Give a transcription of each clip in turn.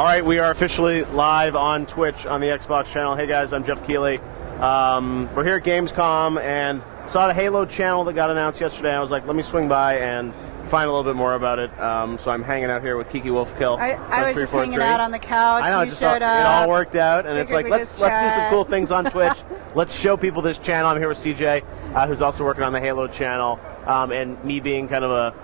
All right, we are officially live on Twitch on the Xbox channel. Hey guys, I'm Geoff Keighley. We're here at Gamescom and saw the Halo channel that got announced yesterday. I was like, let me swing by and find a little bit more about it. So I'm hanging out here with Kiki Wolfkill. I was just hanging out on the couch. I know, you showed up. It all worked out, and it's like, let's do some cool things on Twitch. Let's show people this channel. I'm here with CJ, who's also working on the Halo channel, and me being kind of a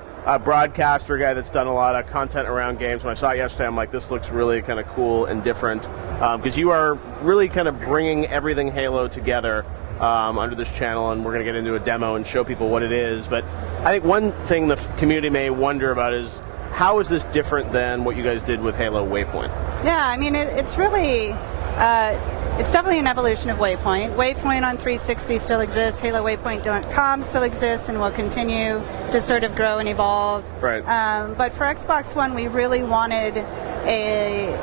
broadcaster guy that's done a lot of content around games. When I saw it yesterday, I'm like, this looks really kind of cool and different, because you are really kind of bringing everything Halo together under this channel, and we're going to get into a demo and show people what it is. But I think one thing the community may wonder about is, how is this different than what you guys did with Halo Waypoint? Yeah, I mean, it's really... it's definitely an evolution of Waypoint. Waypoint on 360 still exists. HaloWaypoint.com still exists and will continue to sort of grow and evolve. Right. But for Xbox One, we really wanted a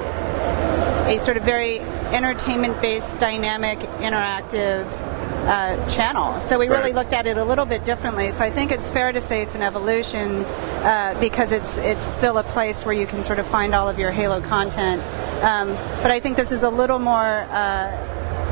sort of very entertainment-based, dynamic, interactive channel. So we really looked at it a little bit differently. So I think it's fair to say it's an evolution because it's still a place where you can sort of find all of your Halo content. But I think this is a little more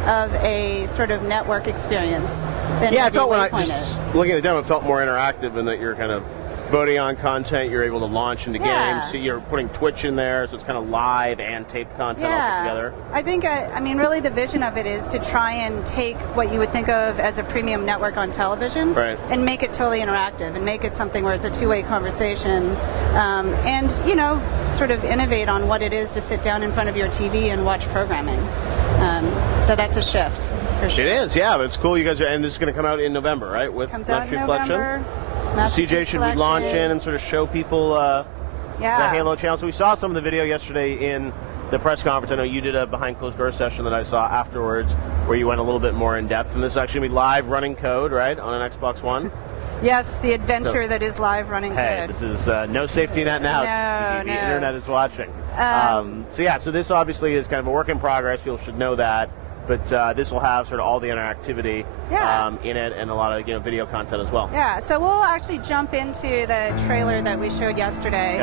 of a sort of network experience than I felt when Waypoint just looking at the demo, it felt more interactive in that you're kind of voting on content, you're able to launch into games. So you're putting Twitch in there, so it's kind of live and taped content all together. I think, I mean, really the vision of it is to try and take what you would think of as a premium network on television and make it totally interactive and make it something where it's a two-way conversation and, you know, sort of innovate on what it is to sit down in front of your TV and watch programming. So that's a shift, for sure. It is, yeah, but it's cool. You guys are, and this is going to come out in November, right? With Master Chief Collection. CJ, should we launch in and sort of show people the Halo channel? So we saw some of the video yesterday in the press conference. I know you did a behind closed door session that I saw afterwards where you went a little bit more in depth. And this is actually going to be live running code, right, on an Xbox One? Yes, the adventure that is live running code. This is no safety net now. The internet is watching. So this obviously is kind of a work in progress. People should know that. But this will have sort of all the interactivity in it and a lot of video content as well. Yeah, so we'll actually jump into the trailer that we showed yesterday.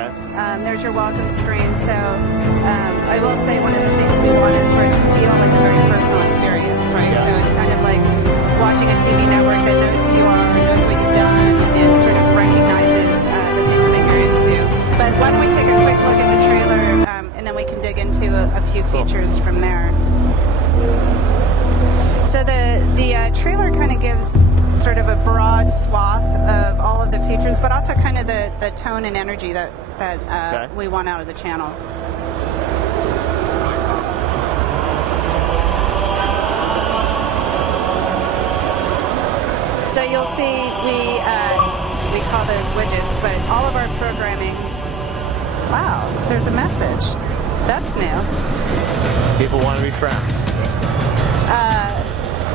There's your welcome screen. So I will say one of the things we want is for it to feel like a very personal experience, right? So it's kind of like watching a TV network that knows who you are, knows what you've done, and sort of recognizes the things that you're into. But why don't we take a quick look at the trailer, and then we can dig into a few features from there. So the trailer kind of gives sort of a broad swath of all of the features, but also kind of the tone and energy that we want out of the channel. So you'll see we call those widgets, but all of our programming. Wow, there's a message. That's new. People want to be friends.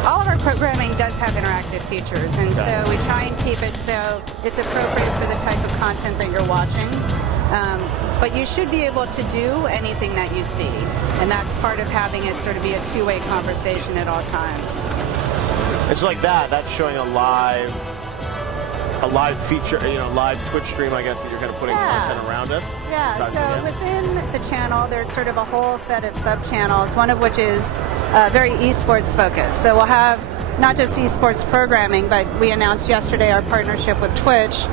All of our programming does have interactive features, and so we try and keep it so it's appropriate for the type of content that you're watching. But you should be able to do anything that you see, and that's part of having it sort of be a two-way conversation at all times. It's like that's showing a live feature, live Twitch stream, I guess, that you're kind of putting content around it. Yeah, so within the channel, there's sort of a whole set of sub-channels, one of which is very esports focused. So we'll have not just esports programming, but we announced yesterday our partnership with Twitch.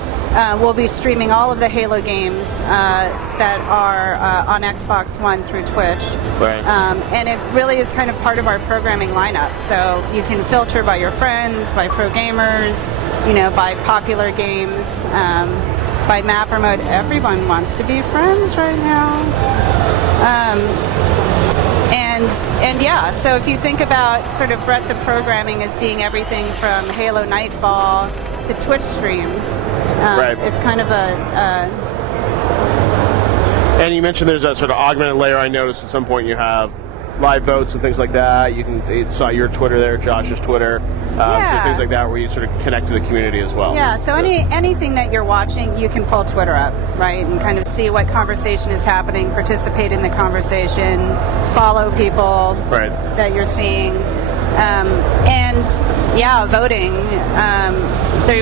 We'll be streaming all of the Halo games that are on Xbox One through Twitch. And it really is kind of part of our programming lineup. So you can filter by your friends, by pro gamers, by popular games, by mapper mode. Everyone wants to be friends right now. And so if you think about sort of breadth of programming as being everything from Halo Nightfall to Twitch streams, it's kind of And you mentioned there's a sort of augmented layer. I noticed at some point you have live votes and things like that. You saw your Twitter there, Josh's Twitter, so things like that where you sort of connect to the community as well. Yeah, so anything that you're watching, you can pull Twitter up, right, and kind of see what conversation is happening, participate in the conversation, follow people that you're seeing. And yeah, voting.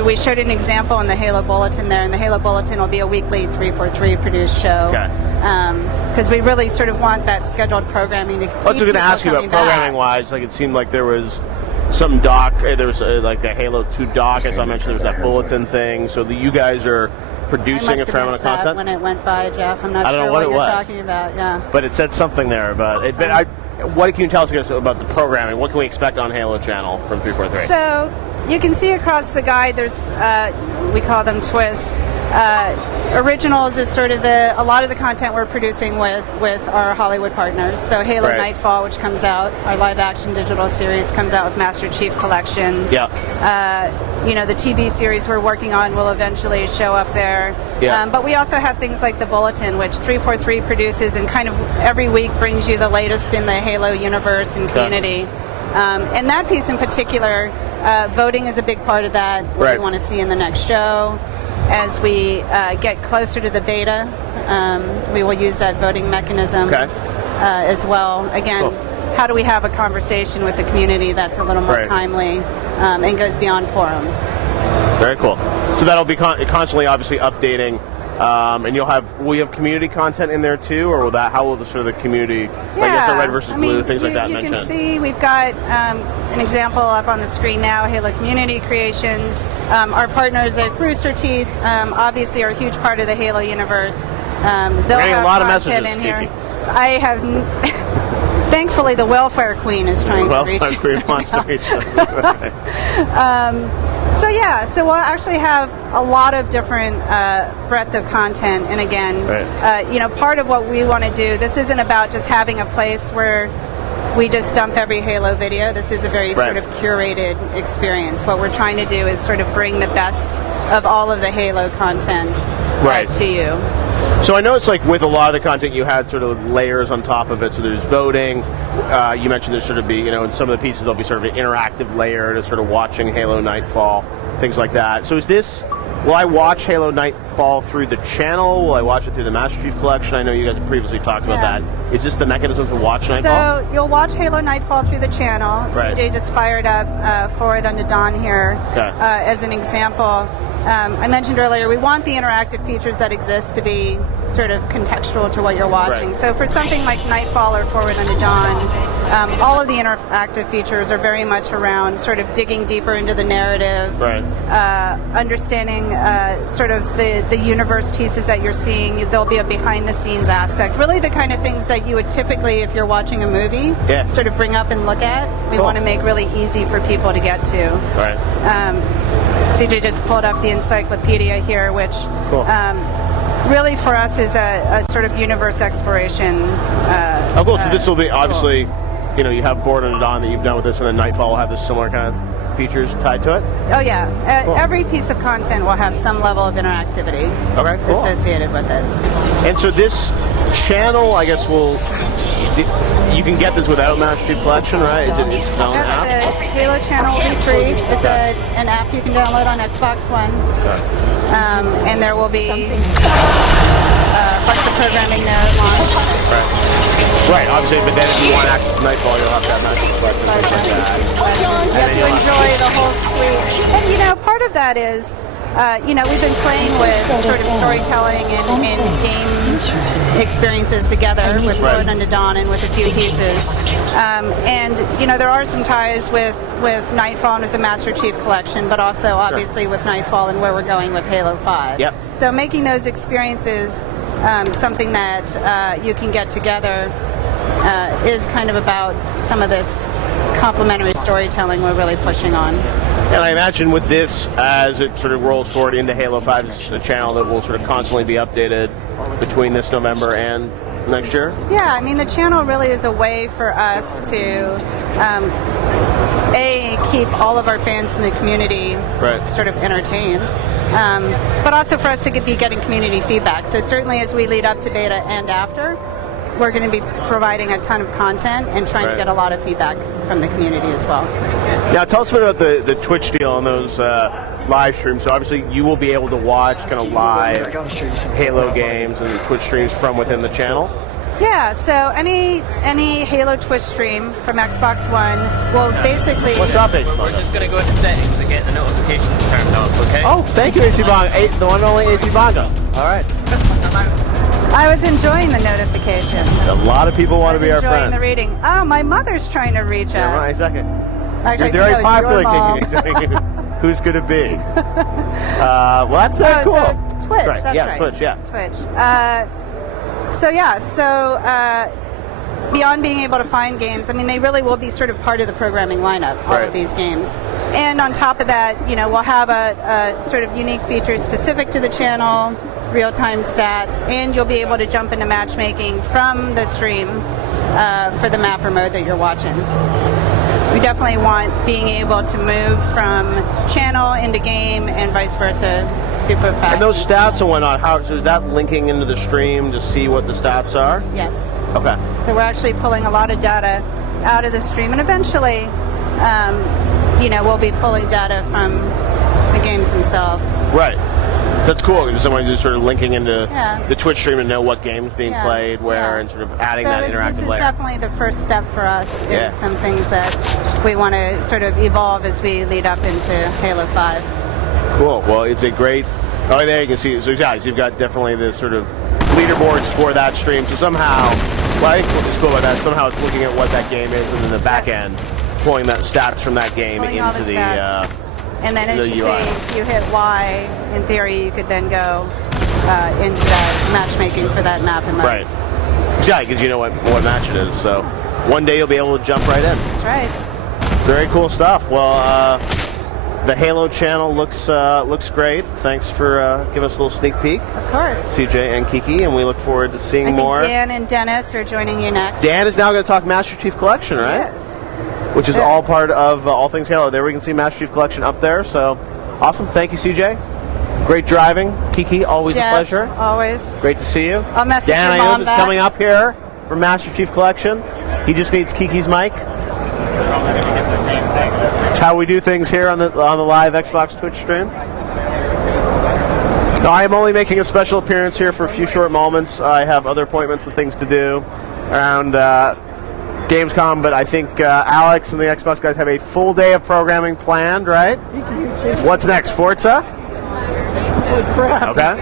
We showed an example in the Halo Bulletin there, and the Halo Bulletin will be a weekly 343 produced show. Because we really sort of want that scheduled programming to keep I was going to ask you about programming-wise. Like, it seemed like there was some doc. There was like a Halo 2 doc, as I mentioned. There was that bulletin thing. So you guys are producing a fair amount of content. When it went by, Jeff, I'm not sure what you're talking about. Yeah, but it said something there about it. But what can you tell us about the programming? What can we expect on Halo Channel from 343? So you can see across the guide, there's we call them twists. Originals is sort of a lot of the content we're producing with our Hollywood partners. So Halo Nightfall, which comes out, our live-action digital series comes out with Master Chief Collection. The TV series we're working on will eventually show up there. But we also have things like the Bulletin, which 343 produces and kind of every week brings you the latest in the Halo universe and community. And that piece in particular, voting is a big part of that, what we want to see in the next show. As we get closer to the beta, we will use that voting mechanism as well. Again, how do we have a conversation with the community that's a little more timely and goes beyond forums? Very cool. So that'll be constantly, obviously, updating. And will you have community content in there too, or how will the sort of the community, I guess, red versus blue, things like that mentioned? You can see we've got an example up on the screen now, Halo Community Creations. Our partners at Rooster Teeth obviously are a huge part of the Halo universe. They'll have a lot of content messages, in here. Kiki. I have. Thankfully, the Welfare Queen is trying to reach us. The Welfare Queen wants to reach us. So we'll actually have a lot of different breadth of content. And again, part of what we want to do, this isn't about just having a place where we just dump every Halo video. This is a very sort of curated experience. What we're trying to do is sort of bring the best of all of the Halo content to you. So I know it's like with a lot of the content you had sort of layers on top of it. So there's voting. You mentioned there's sort of be, in some of the pieces there'll be sort of an interactive layer to sort of watching Halo Nightfall, things like that. So will I watch Halo Nightfall through the channel? Will I watch it through the Master Chief Collection? I know you guys have previously talked about that. Is this the mechanism to watch Nightfall? So you'll watch Halo Nightfall through the channel. CJ just fired up Forward Unto Dawn here as an example. I mentioned earlier, we want the interactive features that exist to be sort of contextual to what you're watching. So for something like Nightfall or Forward Unto Dawn, all of the interactive features are very much around sort of digging deeper into the narrative, understanding sort of the universe pieces that you're seeing. There'll be a behind-the-scenes aspect. Really the kind of things that you would typically, if you're watching a movie, sort of bring up and look at. We want to make really easy for people to get to. CJ just pulled up the encyclopedia here, which really for us is a sort of universe exploration. Cool. So this will be obviously, you have Forward Unto Dawn that you've done with this, and then Nightfall will have this similar kind of features tied to it? Oh, yeah. Every piece of content will have some level of interactivity associated with it. And so this channel, I guess, you can get this without Master Chief Collection, right? Is it its own app? The Halo channel will be free. It's an app you can download on Xbox One. And there will be a bunch of programming there at launch. Right, obviously, but then if you want access to Nightfall, you'll have to have Master Chief Collection. You have to enjoy the whole suite. And, part of that is, we've been playing with sort of storytelling and game experiences together with Forward Unto Dawn and with a few pieces. And, there are some ties with Nightfall and with the Master Chief Collection, but also obviously with Nightfall and where we're going with Halo 5. So making those experiences something that you can get together is kind of about some of this complementary storytelling we're really pushing on. And I imagine with this, as it sort of rolls forward into Halo 5, it's a channel that will sort of constantly be updated between this November and next year? Yeah, I mean, the channel really is a way for us to, keep all of our fans in the community sort of entertained, but also for us to be getting community feedback. So certainly as we lead up to beta and after, we're going to be providing a ton of content and trying to get a lot of feedback from the community as well. Now, tell us a bit about the Twitch deal on those live streams. So obviously you will be able to watch kind of live Halo games and Twitch streams from within the channel. Yeah, so any Halo Twitch stream from Xbox One will basically... What's up, AC Bongo? We're just going to go into settings and get the notifications turned off, okay? Oh, thank you, AC Bongo. The one and only AC Bongo. All right. I was enjoying the notifications. A lot of people want to be our friends. Enjoying the reading. Oh, my mother's trying to reach us. Right, second. Actually, You're very popular, Kiki. Who's could it be? Well, that's that cool. So Twitch, right. that's yes, right. Twitch, yeah. Twitch. So beyond being able to find games, I mean, they really will be sort of part of the programming lineup, all of these games. And on top of that, we'll have a sort of unique feature specific to the channel, real-time stats, and you'll be able to jump into matchmaking from the stream for the map or mode that you're watching. We definitely want being able to move from channel into game and vice versa super fast. And those stats and whatnot, so is that linking into the stream to see what the stats are? Yes. Okay. So we're actually pulling a lot of data out of the stream, and eventually, we'll be pulling data from the games themselves. Right. That's cool because someone's just sort of linking into the Twitch stream and know what game's being played, where, and sort of adding that interactive layer. This is definitely the first step for us in some things that we want to sort of evolve as we lead up into Halo 5. Cool. Well, it's a great... Oh, there you can see. So, guys, you've got definitely the sort of leaderboards for that stream. So somehow, well, I think what's cool about that, somehow it's looking at what that game is, and then the back end, pulling that stats from that game into the... And then as you see, if you hit Y, in theory, you could then go into that matchmaking for that map and mode. Right. Yeah, because you know what match it is. So one day you'll be able to jump right in. That's right. Very cool stuff. Well, the Halo channel looks great. Thanks for giving us a little sneak peek. Of course. CJ and Kiki, and we look forward to seeing more. I think Dan and Dennis are joining you next. Dan is now going to talk Master Chief Collection, right? Yes. Which is all part of All Things Halo. There we can see Master Chief Collection up there. So awesome. Thank you, CJ. Great driving. Kiki, always Jeff, a pleasure. Always. Great to see you. I'll message Dan, your I mom is back. coming up here for Master Chief Collection. He just needs Kiki's mic. That's how we do things here on the live Xbox Twitch stream. No, I am only making a special appearance here for a few short moments. I have other appointments and things to do around Gamescom, but I think Alex and the Xbox guys have a full day of programming planned, right? What's next? Forza? Holy crap. Okay.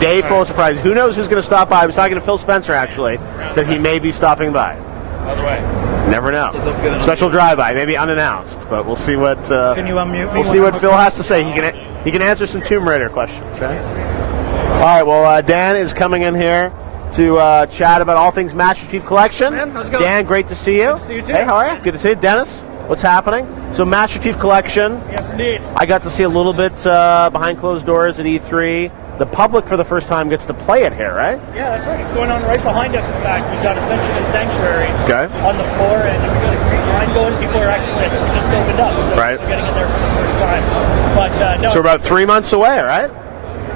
Dave, full of surprise. Who knows who's going to stop by? I was talking to Phil Spencer, actually. Said he may be stopping by. By the way. Never know. Special drive-by, maybe unannounced, but we'll see what. Can you unmute me? We'll see what Phil has to say. He can answer some Tomb Raider questions, right? All right. Well, Dan is coming in here to chat about all things Master Chief Collection. Man, how's it going? Dan, great to see you. Good to see you too. Hey, how are you? Good to see you. Dennis, what's happening? So Master Chief Collection. Yes, indeed. I got to see a little bit behind closed doors at E3. The public for the first time gets to play it here, right? Yeah, that's right. It's going on right behind us, in fact. We've got Ascension and Sanctuary on the floor, and we've got a great line going. People are actually, I think we just opened up, so we're getting in there for the first time. But no, so we're about 3 months away, right?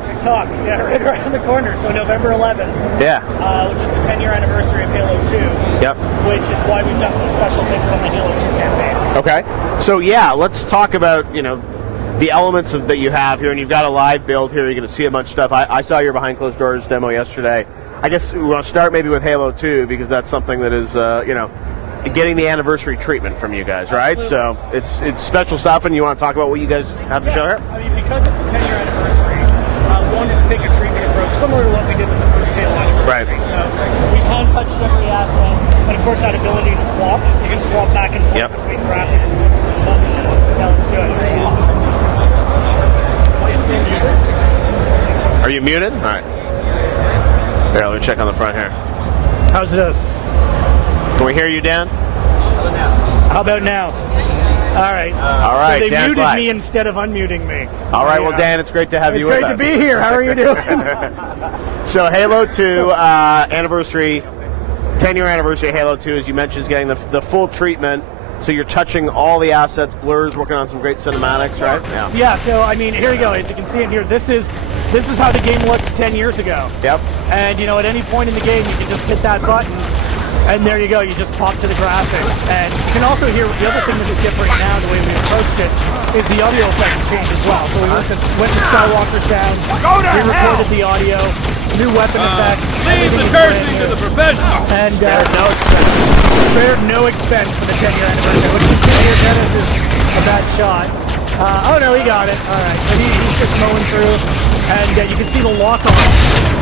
TikTok, yeah, right around the corner. So November 11th, which is the 10-year anniversary of Halo 2. Yep. Which is why we've done some special things on the Halo 2 campaign. Okay. So yeah, let's talk about the elements that you have here, and you've got a live build here. You're going to see a bunch of stuff. I saw your behind closed doors demo yesterday. I guess we want to start maybe with Halo 2 because that's something that is getting the anniversary treatment from you guys, right? Absolutely. So it's special stuff, and you want to talk about what you guys have to show here? I mean, because it's the 10-year anniversary, we wanted to take a treatment approach similar to what we did with the first Halo anniversary. Right. So we hand-touched every asset, and of course that ability to swap. You can swap back and forth between graphics and now let's do it. Are you muted? All right. Here, let me check on the front here. How's this? Can we hear you, Dan? How about now? All right. All right. So they Dan's muted live. me instead of unmuting me. All right. Well, Dan, it's great to have you with us. It's great to be here. How are you doing? So Halo 2 anniversary, 10-year anniversary of Halo 2, as you mentioned, is getting the full treatment. So you're touching all the assets, blurs, working on some great cinematics, right? Yeah. So I mean, here we go. As you can see in here, this is how the game looked 10 years ago. Yep. And at any point in the game, you can just hit that button, And there you go, you just pop to the graphics. And you can also hear, the other thing that's different now, the way we approached it, is the audio effects change as well. So we went to Skywalker sound, we recorded the audio, new weapon effects. Leave the cursing to the professionals. And spared no expense for the 10-year anniversary. What you can see here, Dennis, is a bad shot. Oh no, he got it. All right, so he's just mowing through. And you can see the lock-on.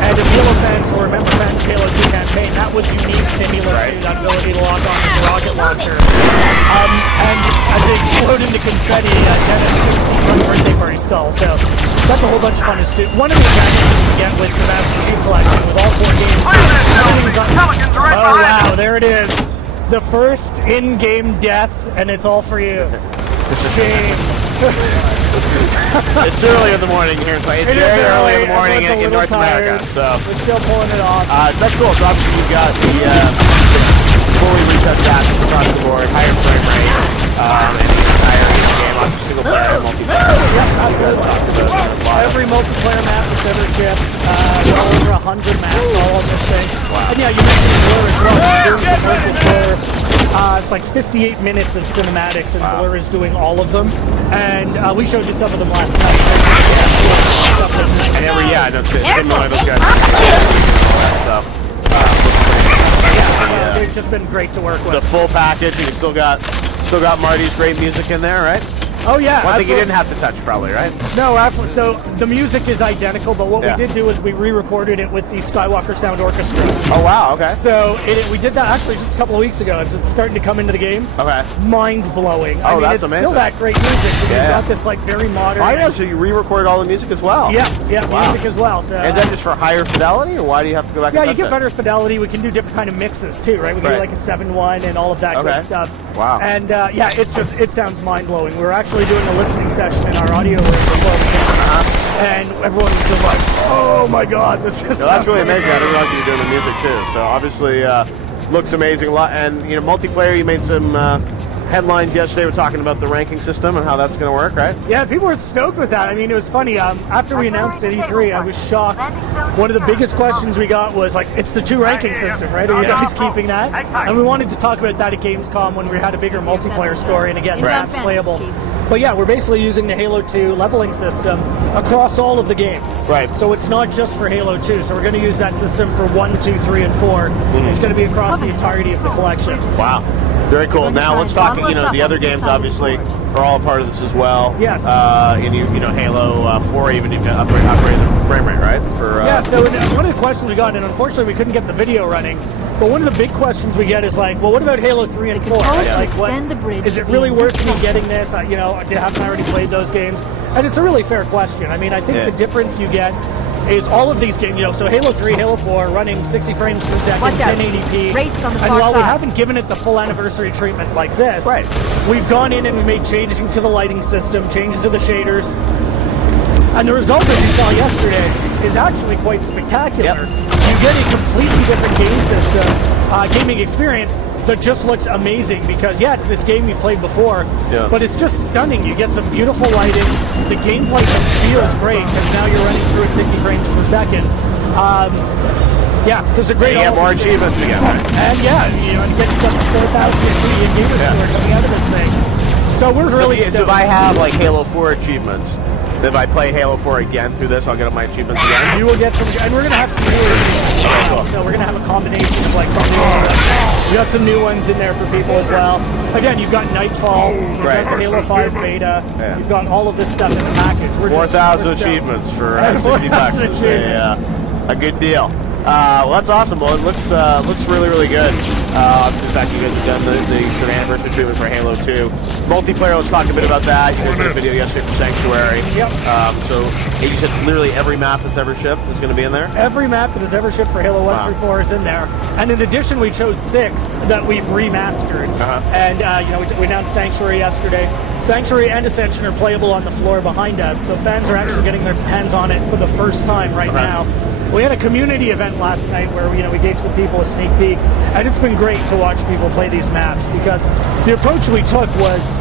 And if Halo fans will remember fans Halo 2 campaign, that was unique to Halo 2, that ability to lock on with the rocket launcher. And as they explode into confetti, Dennis keeps on the birthday party skull. So that's a whole bunch of fun to do. One of the advantages you get with the Master Chief Collection, with all 4 games, everything's on. Oh wow, there it is. The first in-game death, and it's all for you. Shame. It's early in the morning here in Clay. It's very early in the morning in North America. So we're still pulling it off. That's cool. So obviously you've got the fully reset stats across the board, higher frame rate, and higher game on single player multiplayer. Yep, absolutely. Every multiplayer map that's ever shipped, well over 100 maps all on this thing. Wow. And yeah, you mentioned Blur as well. You're doing some work with Blur. It's like 58 minutes of cinematics, and Blur is doing all of them. And we showed you some of them last night. And every, those guys. They've just been great to work with. The full package, and you still got Marty's great music in there, right? Oh yeah. One thing you didn't have to touch, probably, right? No, absolutely. So the music is identical, but what we did do is we re-recorded it with the Skywalker Sound Orchestra. Oh wow, okay. So we did that actually just a couple of weeks ago. It's starting to come into the game. Okay. Mind blowing. Oh, that's it's amazing. Still that great music. But you've got this like very modern. I know. So you re-recorded all the music as well. Yeah, music as well. So. Is that just for higher fidelity, or why do you have to go back? Yeah, you get better fidelity. We can do different kind of mixes too, right? We can do like a 7.1 and all of that good stuff. Wow. And it sounds mind blowing. We're actually doing a listening session in our audio room before we came, and everyone was just like, "Oh my God, this is." No, that's really amazing. I didn't realize you were doing the music too. So obviously, looks amazing. A lot, and multiplayer. You made some headlines yesterday. We're talking about the ranking system and how that's going to work, right? Yeah, people were stoked with that. I mean, it was funny. After we announced at E3, I was shocked. One of the biggest questions we got was like, "It's the 2 ranking system, right? Are you guys keeping that?" And we wanted to talk about that at Gamescom when we had a bigger multiplayer story, and again, that's playable. But yeah, we're basically using the Halo 2 leveling system across all of the games. Right. So it's not just for Halo 2. So we're going to use that system for 1, 2, 3, and 4. It's going to be across the entirety of the collection. Wow. Very cool. Now let's talk. The other games obviously are all a part of this as well. Yes. And Halo 4 even you can upgrade the frame rate, right? So one of the questions we got, and unfortunately we couldn't get the video running, but one of the big questions we get is like, well, what about Halo 3 and 4? Like, is it really worth me getting this? Haven't I already played those games? And it's a really fair question. I mean, I think the difference you get is all of these games, so Halo 3, Halo 4, running 60 frames per second, 1080p. And while we haven't given it the full anniversary treatment like this, we've gone in and we made changes to the lighting system, changes to the shaders. And the result, as you saw yesterday, is actually quite spectacular. You get a completely different game system, gaming experience that just looks amazing because, it's this game you've played before, but it's just stunning. You get some beautiful lighting. The gameplay just feels great because now you're running through at 60 frames per second. There's a great... You get more achievements again, right? And you get up to 4,000 gamer score coming out of this thing. So we're really stoked. So if I have like Halo 4 achievements, if I play Halo 4 again through this, I'll get my achievements again? You will get some, and we're going to have some newer achievements. So we're going to have a combination of like some new ones. We got some new ones in there for people as well. Again, you've got Nightfall, you've got the Halo 5 beta, you've got all of this stuff in the package. 4,000 achievements for 60 bucks. A good deal. Well, that's awesome. Well, it looks really, really good. Obviously, the fact you guys have done the anniversary treatment for Halo 2. Multiplayer, let's talk a bit about that. You guys did a video yesterday for Sanctuary. So you said literally every map that's ever shipped is going to be in there? Every map that has ever shipped for Halo 1 through 4 is in there. And in addition, we chose 6 that we've remastered. And, we announced Sanctuary yesterday. Sanctuary and Ascension are playable on the floor behind us, so fans are actually getting their hands on it for the first time right now. We had a community event last night where we gave some people a sneak peek, and it's been great to watch people play these maps because the approach we took was,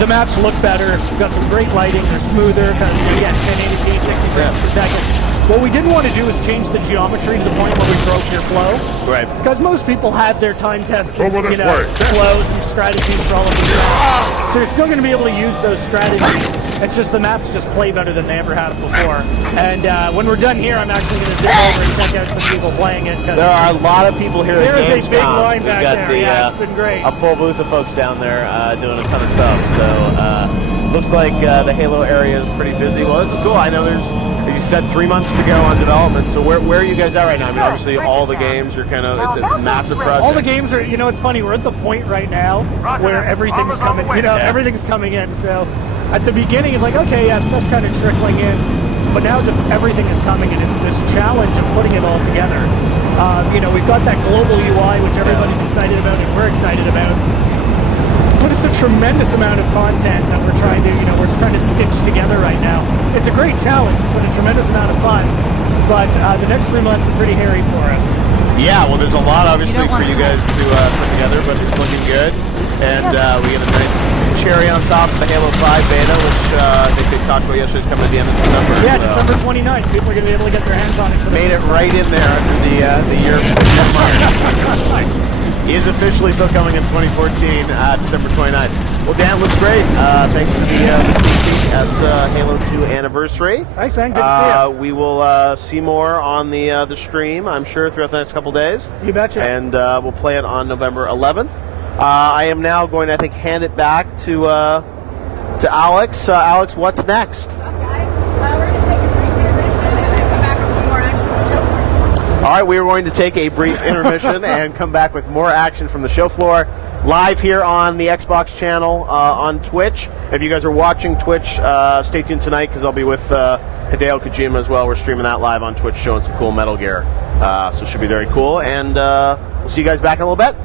the maps look better, we've got some great lighting, they're smoother because, again, 1080p, 60 frames per second. What we didn't want to do is change the geometry to the point where we broke your flow. Right. Because most people have their time tested, flows and strategies for all of them. So you're still going to be able to use those strategies. It's just the maps just play better than they ever have before. And when we're done here, I'm actually going to zip over and check out some people playing it. There are a lot of people here at Gamescom. There's a big line back there. It's been great. A full booth of folks down there doing a ton of stuff. So looks like the Halo area is pretty busy. Well, this is cool. I know there's, as you said, 3 months to go on development. So where are you guys at right now? I mean, obviously all the games are kind of, it's a massive project. All the games are, it's funny, we're at the point right now where everything's coming, everything's coming in. So at the beginning it's like, okay, yeah, stuff's kind of trickling in. But now just everything is coming, and it's this challenge of putting it all together. We've got that global UI, which everybody's excited about and we're excited about. But it's a tremendous amount of content that we're trying to stitch together right now. It's a great challenge. It's been a tremendous amount of fun. But the next 3 months are pretty hairy for us. Yeah, well, there's a lot, obviously, for you guys to put together, but it's looking good. And we get a nice cherry on top of the Halo 5 beta, which I think they talked about yesterday, is coming at the end of December. Yeah, so. December 29th. People are going to be able to get their hands on it. Made it right in there under the year mark. He is officially still coming in 2014, December 29th. Well, Dan, looks great. Thanks for the speech at Halo 2 anniversary. Thanks, man. Good to see you. We will see more on the stream, I'm sure, throughout the next couple days. You betcha. And we'll play it on November 11th. I am now going to, I think, hand it back to Alex. Alex, what's next? All right, we are going to take a brief intermission and come back with more action from the show floor, live here on the Xbox channel on Twitch. If you guys are watching Twitch, stay tuned tonight because I'll be with Hideo Kojima as well. We're streaming that live on Twitch, showing some cool Metal Gear. So it should be very cool. And we'll see you guys back in a little bit.